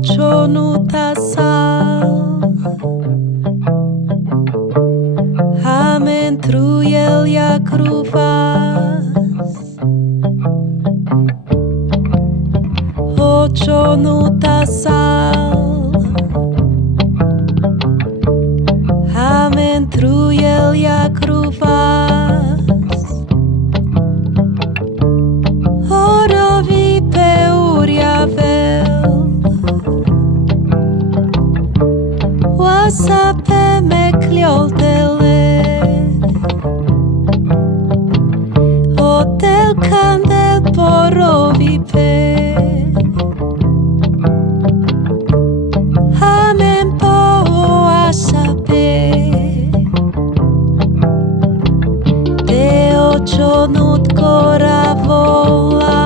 ćhonut asal, amen trujal jak rovas, ćhonut asal, amen trujal jak rovas, rovipe urǎvel, asape mekhlǒl tele, khàndel po rovipe, amen po asape, ćhonut rola,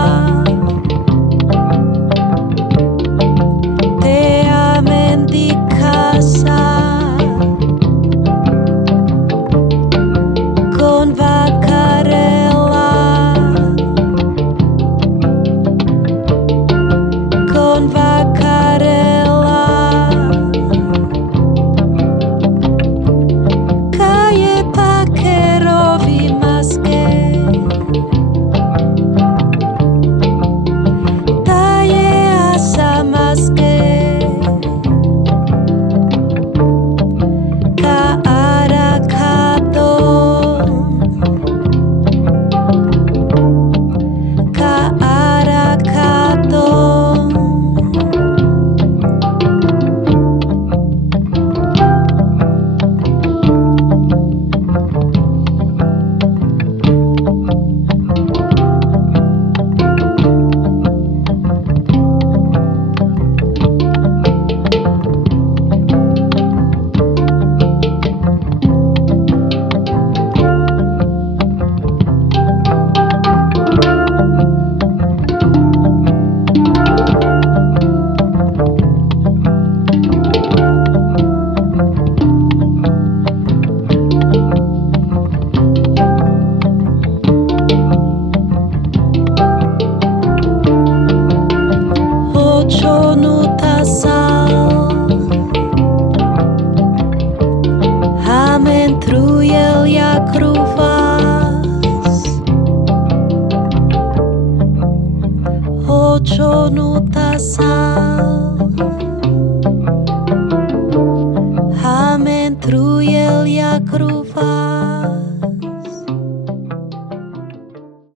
amen di casa, con vakarella, con vakarella, kaje pake rovimasqe, thaj asamasqe, arakhadon, arakhadon, ćhonut asal, amen trujal jak rovas, ćhonut asal, amen trujal jak rovas.